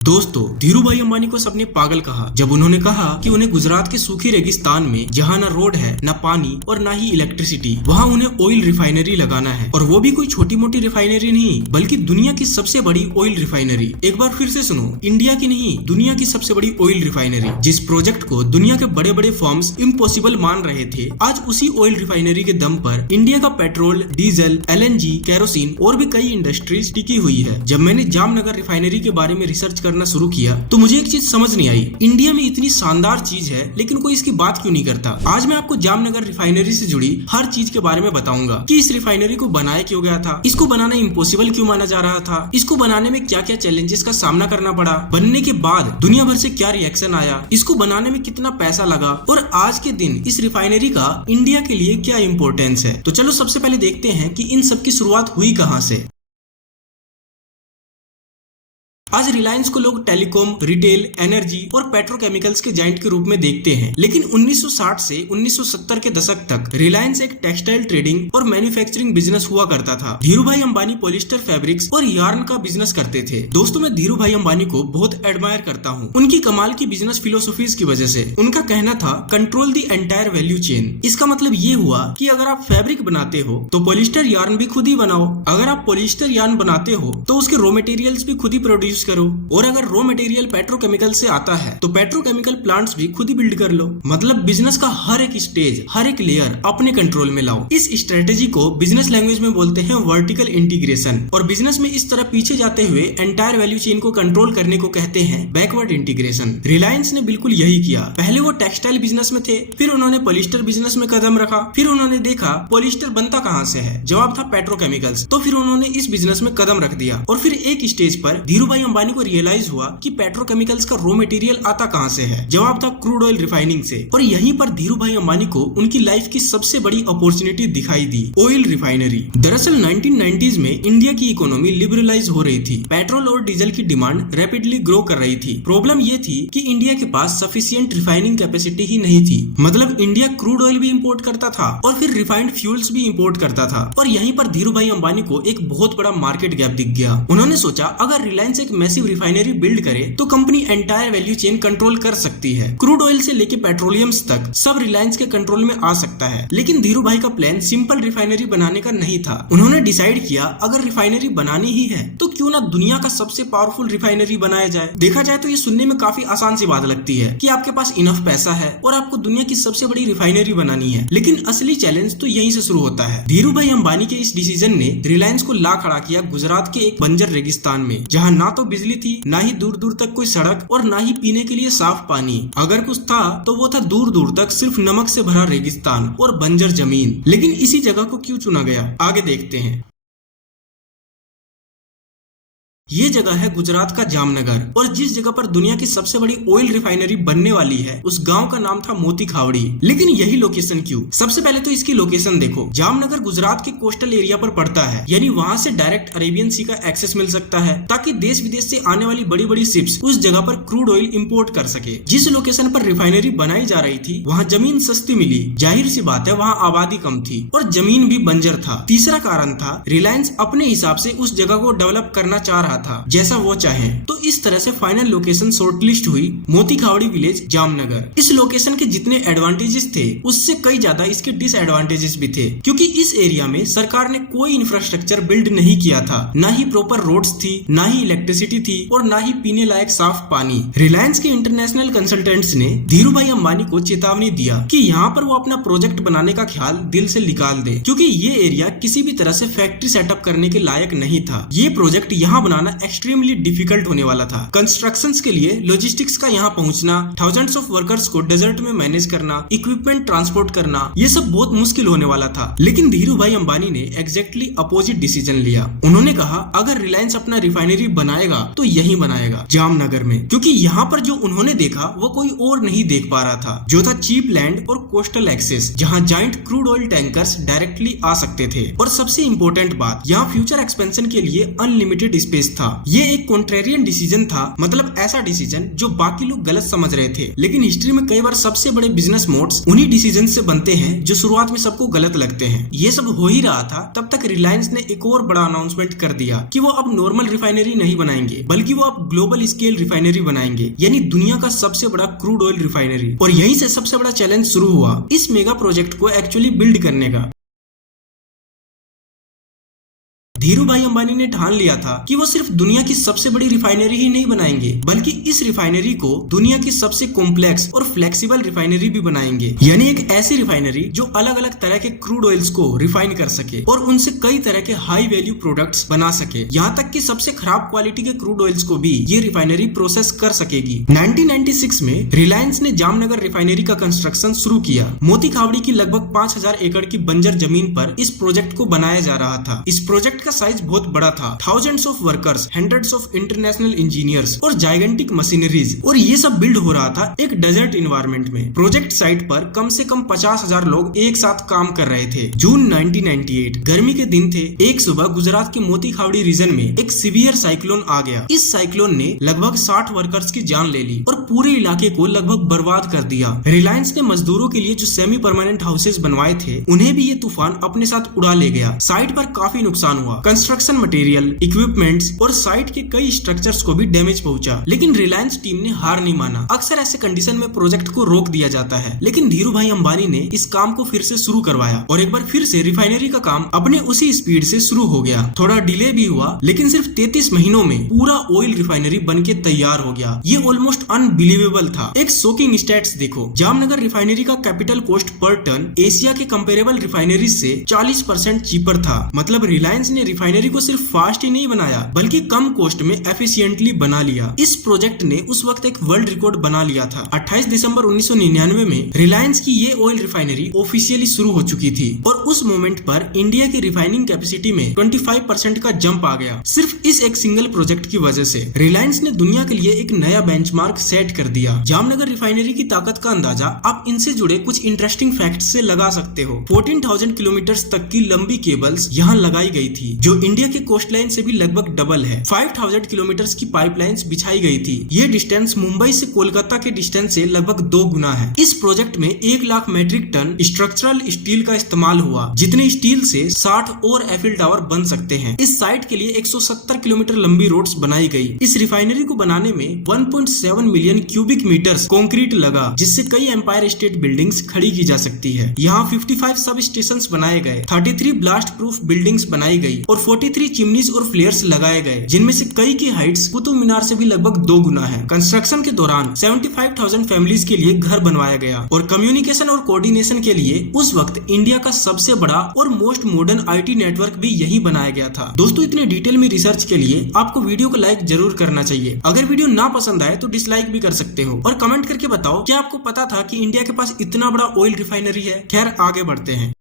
दोस्तों, धीरू भाई अंबानी को सबने पागल कहा जब उन्होंने कहा कि उन्हें गुजरात के सूखे रेगिस्तान में जहां न रोड है न पानी और न ही इलेक्ट्रिसिटी, वहां उन्हें ऑयल रिफाइनरी लगाना है। और वो भी कोई छोटी मोटी रिफाइनरी नहीं, बल्कि दुनिया की सबसे बड़ी ऑयल रिफाइनरी। एक बार फिर से सुनो, इंडिया की नहीं, दुनिया की सबसे बड़ी ऑयल रिफाइनरी। जिस प्रोजेक्ट को दुनिया के बड़े बड़े फर्म्स इम्पॉसिबल मान रहे थे, आज उसी ऑयल रिफाइनरी के दम पर इंडिया का पेट्रोल, डीजल, LNG, केरोसिन और भी कई इंडस्ट्रीज टिकी हुई है। जब मैंने जामनगर रिफाइनरी के बारे में रिसर्च करना शुरू किया तो मुझे एक चीज समझ नहीं आई। इंडिया में इतनी शानदार चीज है लेकिन कोई इसकी बात क्यों नहीं करता। आज मैं आपको जामनगर रिफाइनरी से जुड़ी हर चीज के बारे में बताऊंगा कि इस रिफाइनरी को बनाया क्यों गया था, इसको बनाना इम्पॉसिबल क्यों माना जा रहा था, इसको बनाने में क्या क्या चैलेंजेस का सामना करना पड़ा, बनने के बाद दुनिया भर से क्या रिएक्शन आया, इसको बनाने में कितना पैसा लगा और आज के दिन इस रिफाइनरी का इंडिया के लिए क्या इंपॉर्टेंस है। तो चलो सबसे पहले देखते हैं कि इन सब की शुरुआत हुई कहां से। आज रिलायंस को लोग टेलीकॉम, रिटेल, एनर्जी और पेट्रोकेमिकल्स के जायंट के रूप में देखते हैं, लेकिन 1960 से 1970 के दशक तक रिलायंस एक टेक्सटाइल ट्रेडिंग और मैन्युफैक्चरिंग बिजनेस हुआ करता था। धीरू भाई अंबानी पॉलिस्टर फैब्रिक्स और यार्न का बिजनेस करते थे। दोस्तों, मैं धीरू भाई अंबानी को बहुत एडमायर करता हूँ उनकी कमाल की बिजनेस फिलोसॉफीज की वजह से। उनका कहना था control the entire value chain. इसका मतलब ये हुआ कि अगर आप फैब्रिक बनाते हो तो पॉलिस्टर यार्न भी खुद ही बनाओ, अगर आप पॉलिस्टर यार्न बनाते हो तो उसके रॉ मटेरियल्स भी खुद ही प्रोड्यूस करो, और अगर रॉ मटेरियल पेट्रोकेमिकल से आता है तो पेट्रोकेमिकल प्लांट्स भी खुद ही बिल्ड कर लो। मतलब बिजनेस का हर एक स्टेज, हर एक लेयर अपने कंट्रोल में लाओ। इस स्ट्रेटेजी को बिजनेस लैंग्वेज में बोलते हैं वर्टिकल इंटीग्रेशन, और बिजनेस में इस तरह पीछे जाते हुए एंटायर वैल्यू चेन को कंट्रोल करने को कहते हैं बैकवर्ड इंटीग्रेशन। रिलायंस ने बिल्कुल यही किया। पहले वो टेक्सटाइल बिजनेस में थे, फिर उन्होंने पॉलिस्टर बिजनेस में कदम रखा, फिर उन्होंने देखा पॉलिस्टर बनता कहां से है, जवाब था पेट्रोकेमिकल्स, तो फिर उन्होंने इस बिजनेस में कदम रख दिया। और फिर एक स्टेज पर धीरू भाई अंबानी को रियलाइज हुआ कि पेट्रोकेमिकल्स का रॉ मटेरियल आता कहां से है, जवाब था क्रूड ऑयल रिफाइनिंग से। और यहीं पर धीरू भाई अंबानी को उनकी लाइफ की सबसे बड़ी अपॉर्चुनिटी दिखाई दी, ऑयल रिफाइनरी। दरअसल 1990s में इंडिया की इकोनॉमी लिबरलाइज हो रही थी, पेट्रोल और डीजल की डिमांड रैपिडली ग्रो कर रही थी। प्रॉब्लम ये थी कि इंडिया के पास सफिशिएंट रिफाइनिंग कैपेसिटी ही नहीं थी। मतलब इंडिया क्रूड ऑयल भी इंपोर्ट करता था और फिर रिफाइंड फ्यूल्स भी इंपोर्ट करता था। और यहीं पर धीरू भाई अंबानी को एक बहुत बड़ा मार्केट गैप दिख गया। उन्होंने सोचा अगर रिलायंस एक मैसिव रिफाइनरी बिल्ड करे तो company entire value chain control कर सकती है, क्रूड ऑयल से लेके पेट्रोलियम्स तक सब रिलायंस के कंट्रोल में आ सकता है। लेकिन धीरू भाई का प्लान सिंपल रिफाइनरी बनाने का नहीं था। उन्होंने डिसाइड किया अगर रिफाइनरी बनानी ही है तो क्यों ना दुनिया का सबसे पावरफुल रिफाइनरी बनाया जाए। देखा जाए तो ये सुनने में काफी आसान सी बात लगती है कि आपके पास इनफ पैसा है और आपको दुनिया की सबसे बड़ी रिफाइनरी बनानी है, लेकिन असली चैलेंज तो यहीं से शुरू होता है। धीरू भाई अंबानी के इस डिसीजन ने रिलायंस को ला खड़ा किया गुजरात के एक बंजर रेगिस्तान में, जहाँ ना तो बिजली थी, ना ही दूर दूर तक कोई सड़क और ना ही पीने के लिए साफ पानी। अगर कुछ था तो वो था दूर दूर तक सिर्फ नमक से भरा रेगिस्तान और बंजर जमीन। लेकिन इसी जगह को क्यों चुना गया, आगे देखते हैं। ये जगह है गुजरात का जामनगर, और जिस जगह पर दुनिया की सबसे बड़ी ऑयल रिफाइनरी बनने वाली है उस गांव का नाम था मोती खावड़ी। लेकिन यही लोकेशन क्यों? सबसे पहले तो इसकी लोकेशन देखो। जामनगर गुजरात के कोस्टल एरिया पर पड़ता है, यानी वहां से डायरेक्ट अरेबियन सी का एक्सेस मिल सकता है ताकि देश विदेश से आने वाली बड़ी बड़ी शिप्स उस जगह पर क्रूड ऑयल इंपोर्ट कर सके। जिस लोकेशन पर रिफाइनरी बनाई जा रही थी वहाँ जमीन सस्ती मिली, जाहिर सी बात है वहाँ आबादी कम थी और जमीन भी बंजर था। तीसरा कारण था रिलायंस अपने हिसाब से उस जगह को डेवलप करना चाह रहा था जैसा वो चाहे। तो इस तरह से फाइनल लोकेशन शॉर्टलिस्ट हुई मोती खावड़ी विलेज जामनगर। इस लोकेशन के जितने एडवांटेजेस थे उससे कई ज्यादा इसके डिसएडवांटेजेस भी थे, क्योंकि इस एरिया में सरकार ने कोई इंफ्रास्ट्रक्चर बिल्ड नहीं किया था, ना ही प्रॉपर रोड्स थी, ना ही इलेक्ट्रिसिटी थी और ना ही पीने लायक साफ पानी। रिलायंस के इंटरनेशनल कंसल्टेंट्स ने धीरू भाई अंबानी को चेतावनी दिया कि यहाँ पर वो अपना प्रोजेक्ट बनाने का ख्याल दिल से निकाल दे, क्योंकि ये एरिया किसी भी तरह से फैक्ट्री सेटअप करने के लायक नहीं था। ये प्रोजेक्ट यहाँ बनाना एक्सट्रीमली डिफिकल्ट होने वाला था। कंस्ट्रक्शंस के लिए लॉजिस्टिक्स का यहाँ पहुँचना, थाउजेंड्स ऑफ वर्कर्स को डेजर्ट में मैनेज करना, इक्विपमेंट ट्रांसपोर्ट करना, ये सब बहुत मुश्किल होने वाला था। लेकिन धीरू भाई अंबानी ने एग्जैक्टली अपोजिट डिसीजन लिया। उन्होंने कहा अगर रिलायंस अपना रिफाइनरी बनाएगा तो यही बनाएगा जामनगर में, क्योंकि यहाँ पर जो उन्होंने देखा वो कोई और नहीं देख पा रहा था, जो था चीप लैंड और कोस्टल एक्सेस, जहाँ giant crude oil tankers directly आ सकते थे। और सबसे इंपॉर्टेंट बात, यहाँ फ्यूचर एक्सपेंशन के लिए अनलिमिटेड स्पेस था। ये एक कॉन्ट्रेरियन डिसीजन था, मतलब ऐसा डिसीजन जो बाकी लोग गलत समझ रहे थे। लेकिन हिस्ट्री में कई बार सबसे बड़े बिजनेस मोड्स उन्हीं डिसीजन से बनते हैं जो शुरुआत में सबको गलत लगते हैं। ये सब हो ही रहा था, तब तक रिलायंस ने एक और बड़ा अनाउंसमेंट कर दिया कि वो अब नॉर्मल रिफाइनरी नहीं बनाएंगे, बल्कि वो अब ग्लोबल स्केल रिफाइनरी बनाएंगे, यानी दुनिया का सबसे बड़ा क्रूड ऑयल रिफाइनरी। और यहीं से सबसे बड़ा चैलेंज शुरू हुआ इस मेगा प्रोजेक्ट को एक्चुअली बिल्ड करने का। धीरू भाई अंबानी ने ठान लिया था कि वो सिर्फ दुनिया की सबसे बड़ी रिफाइनरी ही नहीं बनाएंगे, बल्कि इस रिफाइनरी को दुनिया की सबसे कॉम्प्लेक्स और फ्लेक्सिबल रिफाइनरी भी बनाएंगे, यानी एक ऐसी रिफाइनरी जो अलग अलग तरह के क्रूड ऑयल्स को रिफाइन कर सके और उनसे कई तरह के हाई वैल्यू प्रोडक्ट्स बना सके। यहाँ तक कि सबसे खराब क्वालिटी के क्रूड ऑयल्स को भी ये रिफाइनरी प्रोसेस कर सकेगी। 1996 में रिलायंस ने जामनगर रिफाइनरी का कंस्ट्रक्शन शुरू किया। मोती खावड़ी की लगभग 5000 एकड़ की बंजर जमीन पर इस प्रोजेक्ट को बनाया जा रहा था। इस प्रोजेक्ट साइज बहुत बड़ा था। Thousands of workers, hundreds of international engineers और जाइगेंटिक मशीनरीज, और ये सब बिल्ड हो रहा था एक डेजर्ट इन्वायरमेंट में। प्रोजेक्ट साइट पर कम से कम 50,000 लोग एक साथ काम कर रहे थे। जून 1998 गर्मी के दिन थे। एक सुबह गुजरात के मोती खावड़ी रीजन में एक सीवियर साइक्लोन आ गया। इस साइक्लोन ने लगभग 60 वर्कर्स की जान ले ली और पूरे इलाके को लगभग बर्बाद कर दिया। रिलायंस ने मजदूरों के लिए जो सेमी परमानेंट हाउसेज बनवाए थे, उन्हें भी ये तूफान अपने साथ उड़ा ले गया। साइट पर काफी नुकसान हुआ। कंस्ट्रक्शन मटेरियल, इक्विपमेंट्स और साइट के कई स्ट्रक्चर्स को भी डैमेज पहुंचा। लेकिन रिलायंस टीम ने हार नहीं माना। अक्सर ऐसे कंडीशन में प्रोजेक्ट को रोक दिया जाता है, लेकिन धीरू भाई अंबानी ने इस काम को फिर से शुरू करवाया और एक बार फिर से रिफाइनरी का काम अपने उसी स्पीड से शुरू हो गया। थोड़ा डिले भी हुआ, लेकिन सिर्फ 33 महीनों में पूरा ऑयल रिफाइनरी बनके तैयार हो गया। ये ऑलमोस्ट अनबिलीवेबल था। एक शॉकिंग स्टैट्स देखो, जामनगर रिफाइनरी का capital cost per ton Asia के कंपेरेबल रिफाइनरीज से 40% चीपर था। मतलब रिलायंस ने रिफाइनरी को सिर्फ फास्ट ही नहीं बनाया, बल्कि कम कॉस्ट में एफिशिएंटली बना लिया। इस प्रोजेक्ट ने उस वक्त एक वर्ल्ड रिकॉर्ड बना लिया था। 28 दिसंबर 1999 में रिलायंस की ये ऑयल रिफाइनरी ऑफिशियली शुरू हो चुकी थी और उस मोमेंट पर इंडिया की रिफाइनिंग कैपेसिटी में 25% का जंप आ गया, सिर्फ इस एक सिंगल प्रोजेक्ट की वजह से। रिलायंस ने दुनिया के लिए एक नया बेंचमार्क सेट कर दिया। जामनगर रिफाइनरी की ताकत का अंदाजा आप इनसे जुड़े कुछ इंटरेस्टिंग फैक्ट से लगा सकते हो। 14,000 किलोमीटर तक की लंबी केबल्स यहाँ लगाई गई थी, जो इंडिया के कोस्ट लाइन से भी लगभग डबल है। 5000 किलोमीटर की पाइपलाइंस बिछाई गई थी। ये डिस्टेंस मुंबई से कोलकाता के डिस्टेंस से लगभग 2 गुना है। इस प्रोजेक्ट में 1 lakh metric ton structural steel का इस्तेमाल हुआ, जितने स्टील से 60 और एफिल टावर बन सकते हैं। इस साइट के लिए 170 किलोमीटर लंबी रोड्स बनाई गई। इस रिफाइनरी को बनाने में 1.7 मिलियन क्यूबिक मीटर्स कंक्रीट लगा, जिससे कई एम्पायर स्टेट बिल्डिंग्स खड़ी की जा सकती है। यहाँ 55 सब स्टेशंस बनाए गए, 33 ब्लास्ट प्रूफ बिल्डिंग्स बनाई गई और 43 चिमनीज और फ्लेयर्स लगाए गए, जिनमें से कई की हाइट्स कुतुब मीनार से भी लगभग 2 गुना है। कंस्ट्रक्शन के दौरान 75,000 फैमिलीज के लिए घर बनवाया गया और कम्युनिकेशन और कोऑर्डिनेशन के लिए उस वक्त इंडिया का सबसे बड़ा और मोस्ट मॉडर्न आईटी नेटवर्क भी यही बनाया गया था। दोस्तों, इतने डिटेल में रिसर्च के लिए आपको वीडियो को लाइक जरूर करना चाहिए। अगर वीडियो ना पसंद आए तो डिसलाइक भी कर सकते हो और कमेंट करके बताओ क्या आपको पता था कि इंडिया के पास इतना बड़ा ऑयल रिफाइनरी है। खैर, आगे बढ़ते हैं।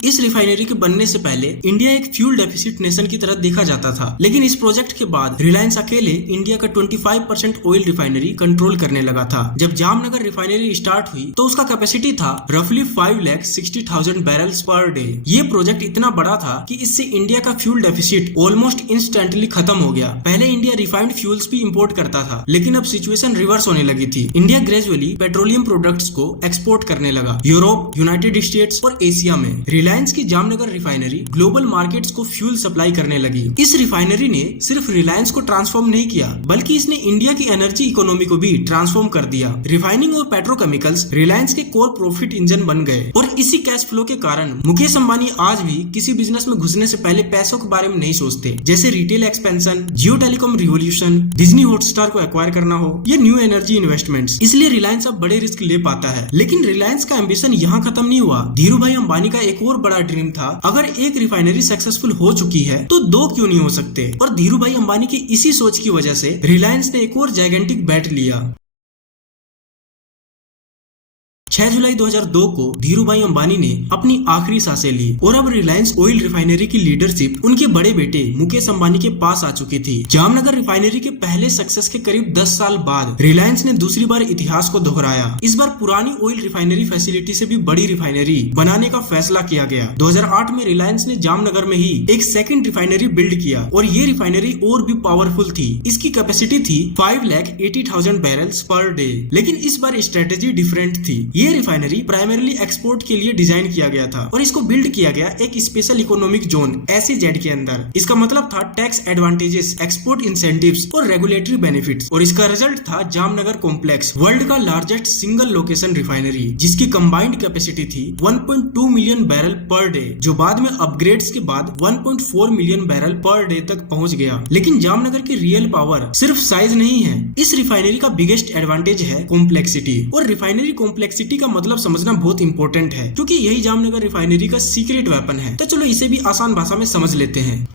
इस रिफाइनरी के बनने से पहले इंडिया एक फ्यूल डेफिसिट नेशन की तरह देखा जाता था, लेकिन इस प्रोजेक्ट के बाद रिलायंस अकेले इंडिया का 25% ऑयल रिफाइनरी कंट्रोल करने लगा था। जब जामनगर रिफाइनरी स्टार्ट हुई तो उसका कैपेसिटी था रफली 5,60,000 बैरल्स पर डे। ये प्रोजेक्ट इतना बड़ा था कि इससे इंडिया का फ्यूल डेफिसिट ऑलमोस्ट इंस्टेंटली खत्म हो गया। पहले इंडिया रिफाइंड फ्यूल्स भी इंपोर्ट करता था, लेकिन अब सिचुएशन रिवर्स होने लगी थी। इंडिया ग्रेजुअली पेट्रोलियम प्रोडक्ट्स को एक्सपोर्ट करने लगा यूरोप, यूनाइटेड स्टेट्स और एशिया में। रिलायंस की जामनगर रिफाइनरी ग्लोबल मार्केट्स को फ्यूल सप्लाई करने लगी। इस रिफाइनरी ने सिर्फ रिलायंस को ट्रांसफॉर्म नहीं किया, बल्कि इसने इंडिया की एनर्जी इकोनॉमी को भी ट्रांसफॉर्म कर दिया। रिफाइनिंग और पेट्रोकेमिकल्स रिलायंस के कोर प्रॉफिट इंजन बन गए और इसी कैश फ्लो के कारण मुकेश अंबानी आज भी किसी बिजनेस में घुसने से पहले पैसों के बारे में नहीं सोचते। जैसे रिटेल एक्सपेंशन, जियो टेलीकॉम रिवोल्यूशन, डिज्नी हॉटस्टार को एक्वायर करना हो या न्यू एनर्जी इन्वेस्टमेंट्स। इसलिए रिलायंस अब बड़े रिस्क ले पाता है। लेकिन रिलायंस का एम्बिशन यहाँ खत्म नहीं हुआ। धीरू भाई अंबानी का एक और बड़ा ड्रीम था, अगर एक रिफाइनरी सक्सेसफुल हो चुकी है तो 2 क्यों नहीं हो सकते। और धीरू भाई अंबानी की इसी सोच की वजह से रिलायंस ने एक और जाइगेंटिक बैट लिया। 6 जुलाई 2002 को धीरूभाई अंबानी ने अपनी आखिरी सांसें ली और अब रिलायंस ऑयल रिफाइनरी की लीडरशिप उनके बड़े बेटे मुकेश अंबानी के पास आ चुकी थी। जामनगर रिफाइनरी के पहले सक्सेस के करीब 10 साल बाद रिलायंस ने दूसरी बार इतिहास को दोहराया। इस बार पुरानी ऑयल रिफाइनरी फैसिलिटी से भी बड़ी रिफाइनरी बनाने का फैसला किया गया। 2008 में रिलायंस ने जामनगर में ही एक सेकंड रिफाइनरी बिल्ड किया और ये रिफाइनरी और भी पावरफुल थी। इसकी कैपेसिटी थी 5,80,000 बैरल्स पर डे। लेकिन इस बार स्ट्रेटेजी डिफरेंट थी। ये रिफाइनरी प्राइमरीली एक्सपोर्ट के लिए डिजाइन किया गया था और इसको बिल्ड किया गया एक स्पेशल इकोनॉमिक जोन SEZ के अंदर। इसका मतलब था टैक्स एडवांटेजेस, एक्सपोर्ट इंसेंटिव्स और रेगुलेटरी बेनिफिट्स। और इसका रिजल्ट था जामनगर कॉम्प्लेक्स, वर्ल्ड का लार्जेस्ट सिंगल लोकेशन रिफाइनरी, जिसकी कंबाइंड कैपेसिटी थी 1.2 मिलियन बैरल पर डे, जो बाद में अपग्रेड्स के बाद 1.4 मिलियन बैरल पर डे तक पहुंच गया। लेकिन जामनगर की रियल पावर सिर्फ साइज नहीं है, इस रिफाइनरी का बिगेस्ट एडवांटेज है कॉम्प्लेक्सिटी। और रिफाइनरी कॉम्प्लेक्सिटी का मतलब समझना बहुत इंपॉर्टेंट है, क्योंकि यही जामनगर रिफाइनरी का सीक्रेट वेपन है। तो चलो इसे भी आसान भाषा में समझ लेते हैं।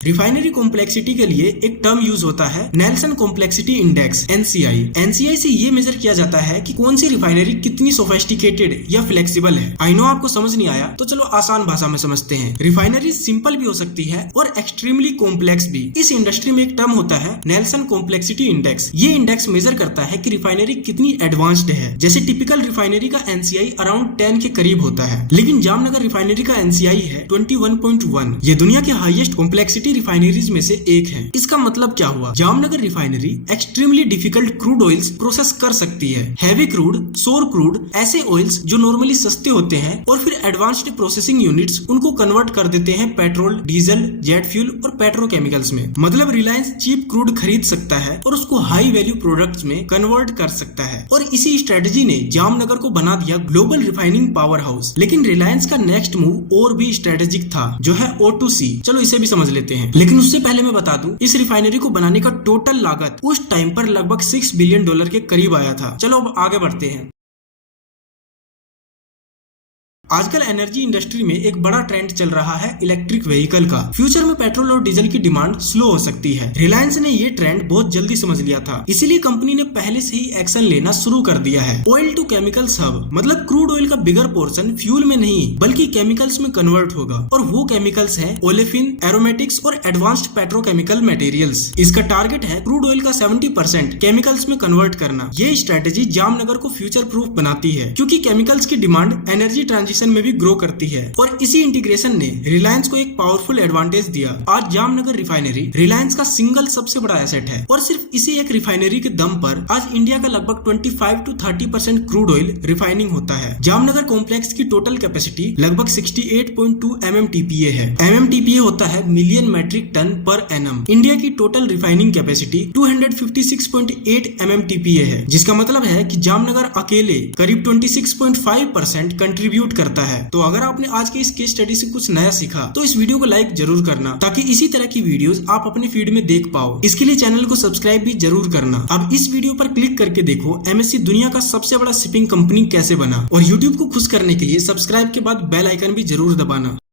रिफाइनरी कॉम्प्लेक्सिटी के लिए एक टर्म यूज होता है Nelson complexity index NCI। NCI से ये मेजर किया जाता है कि कौन सी रिफाइनरी कितनी सोफिस्टिकेटेड या फ्लेक्सिबल है। आई नो आपको समझ नहीं आया, तो चलो आसान भाषा में समझते हैं। रिफाइनरी सिंपल भी हो सकती है और एक्सट्रीमली कॉम्प्लेक्स भी। इस इंडस्ट्री में एक टर्म होता है नेल्सन कॉम्प्लेक्सिटी इंडेक्स। ये इंडेक्स मेजर करता है कि रिफाइनरी कितनी एडवांस्ड है। जैसे टिपिकल रिफाइनरी का NCI अराउंड 10 के करीब होता है, लेकिन जामनगर रिफाइनरी का NCI है 21.1। ये दुनिया के हाईएस्ट कॉम्प्लेक्सिटी रिफाइनरीज में से एक है। इसका मतलब क्या हुआ? Jamnagar refinery extremely difficult crude oils process कर सकती है। हैवी क्रूड, सोर क्रूड, ऐसे ऑयल्स जो नॉर्मली सस्ते होते हैं, और फिर एडवांस्ड प्रोसेसिंग यूनिट्स उनको कन्वर्ट कर देते हैं पेट्रोल, डीजल, जेट फ्यूल और पेट्रोकेमिकल्स में। मतलब रिलायंस चीप क्रूड खरीद सकता है और उसको हाई वैल्यू प्रोडक्ट्स में कन्वर्ट कर सकता है। और इसी स्ट्रेटेजी ने जामनगर को बना दिया ग्लोबल रिफाइनिंग पावर हाउस। लेकिन रिलायंस का नेक्स्ट मूव और भी स्ट्रेटेजिक था, जो है O2C। चलो इसे भी समझ लेते हैं। लेकिन उससे पहले मैं बता दूं, इस रिफाइनरी को बनाने का टोटल लागत उस टाइम पर लगभग $6 बिलियन के करीब आया था। चलो अब आगे बढ़ते हैं। आजकल एनर्जी इंडस्ट्री में एक बड़ा ट्रेंड चल रहा है इलेक्ट्रिक व्हीकल का। फ्यूचर में पेट्रोल और डीजल की डिमांड स्लो हो सकती है। रिलायंस ने ये ट्रेंड बहुत जल्दी समझ लिया था, इसीलिए कंपनी ने पहले से ही एक्शन लेना शुरू कर दिया है। ऑयल टू केमिकल्स हब, मतलब क्रूड ऑयल का बिगर पोर्शन फ्यूल में नहीं बल्कि केमिकल्स में कन्वर्ट होगा, और वो केमिकल्स है ओलेफिन, एरोमेटिक्स और एडवांस्ड पेट्रोकेमिकल मटेरियल्स। इसका टारगेट है क्रूड ऑयल का 70% केमिकल्स में कन्वर्ट करना। ये स्ट्रेटेजी जामनगर को फ्यूचर प्रूफ बनाती है, क्योंकि केमिकल्स की डिमांड एनर्जी ट्रांजिशन में भी ग्रो करती है। और इसी इंटीग्रेशन ने रिलायंस को एक पावरफुल एडवांटेज दिया। आज जामनगर रिफाइनरी रिलायंस का सिंगल सबसे बड़ा एसेट है, और सिर्फ इसी एक रिफाइनरी के दम पर आज इंडिया का लगभग 25 to 30% क्रूड ऑयल रिफाइनिंग होता है। जामनगर कॉम्प्लेक्स की टोटल कैपेसिटी लगभग 68.2 MMTPA है। MMTPA होता है million metric ton per annum. India की टोटल रिफाइनिंग कैपेसिटी 256.8 MMTPA है, जिसका मतलब है कि जामनगर अकेले करीब 26.5% कंट्रीब्यूट करता है। तो अगर आपने आज के इस केस स्टडी से कुछ नया सीखा, तो इस वीडियो को लाइक जरूर करना, ताकि इसी तरह की वीडियोस आप अपने फीड में देख पाओ। इसके लिए चैनल को सब्सक्राइब भी जरूर करना। अब इस वीडियो पर क्लिक करके देखो MSC दुनिया का सबसे बड़ा शिपिंग कंपनी कैसे बना, और YouTube को खुश करने के लिए सब्सक्राइब के बाद बेल आइकन भी जरूर दबाना।